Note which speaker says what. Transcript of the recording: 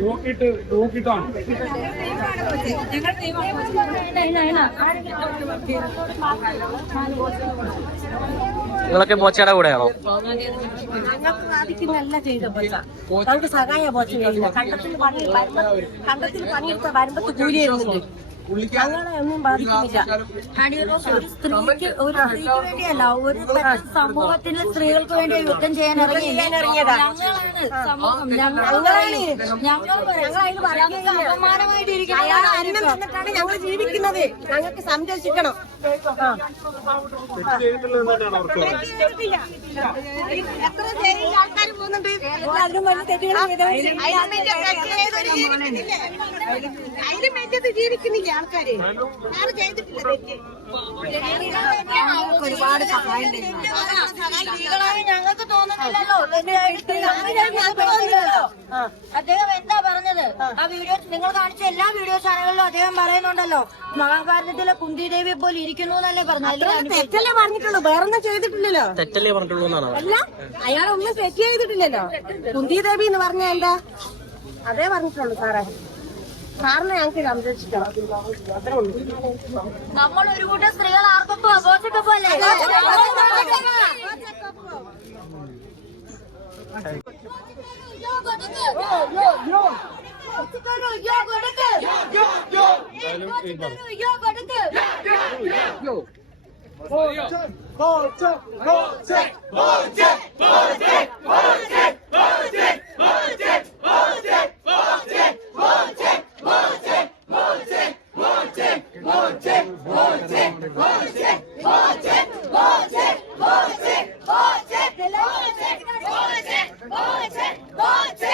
Speaker 1: നോക്കിയിട്ട് നോക്കിട്ടാണ്
Speaker 2: നിങ്ങളൊക്കെ ബോച്ചയുടെ കൂടെയാണോ?
Speaker 3: ഞങ്ങൾക്ക് ബാധിക്കുന്നല്ല ചെയ്ത ബോച്ച. ഞങ്ങൾക്ക് സഹായ ബോച്ച കണ്ടത്തിൽ പണി കണ്ടത്തിൽ പണിയെടുത്ത വരുമ്പത്ത് ജോലി തരുന്നുണ്ട് ഞങ്ങളെ ഒന്നും ബാധിക്കുന്നില്ല. ഒരു സ്ത്രീക്ക് ഒരു സ്ത്രീക്ക് വേണ്ടിയല്ല ഒരു സമൂഹത്തിന് സ്ത്രീകൾക്ക് വേണ്ടി യുദ്ധം ചെയ്യാൻ ഇറങ്ങി ഞങ്ങളാണ് സമൂഹം. ഞങ്ങളാണ് ഞങ്ങൾ
Speaker 4: തന്നിട്ടാണ് ഞങ്ങൾ ജീവിക്കുന്നത്. ഞങ്ങൾക്ക് സംരക്ഷിക്കണം. എത്ര ജയിലിൽ ആൾക്കാർ പോകുന്നുണ്ട്
Speaker 3: അതിനും വലിയ തെറ്റുകൾ
Speaker 4: അതിലും ജീവിക്കുന്നില്ലേ? ആൾക്കാര്. ചെയ്തിട്ടില്ല തെറ്റ്.
Speaker 3: ഒരുപാട് സഹായം ഞങ്ങൾക്ക് തോന്നുന്നില്ലല്ലോ. അദ്ദേഹം എന്താ പറഞ്ഞത്? ആ. വീഡിയോ നിങ്ങൾ കാണിച്ച എല്ലാ വീഡിയോ ചാനലുകളിലും അദ്ദേഹം പറയുന്നുണ്ടല്ലോ. മഹാഭാരതത്തിലെ കുന്തി ദേവിയെ പോലെ ഇരിക്കുന്നു എന്നല്ലേ പറഞ്ഞു
Speaker 4: തെറ്റല്ലേ പറഞ്ഞിട്ടുള്ളൂ. വേറൊന്നും ചെയ്തിട്ടില്ലല്ലോ.
Speaker 2: തെറ്റല്ലേ പറഞ്ഞിട്ടുള്ളൂ എന്നാണ്?
Speaker 4: അല്ല അയാളൊന്നും തെറ്റ് ചെയ്തിട്ടില്ലല്ലോ. കുന്തി ദേവി എന്ന് പറഞ്ഞ എന്താ? അതേ പറഞ്ഞിട്ടുള്ളൂ സാറേ. സാറിനെ ഞങ്ങൾക്ക് സംരക്ഷിക്കണം
Speaker 3: നമ്മൾ ഒരു കൂട്ടം സ്ത്രീകൾ ആർക്കൊപ്പം? അബോധക്കൊപ്പം അല്ലേ?
Speaker 4: ബോച്ചെ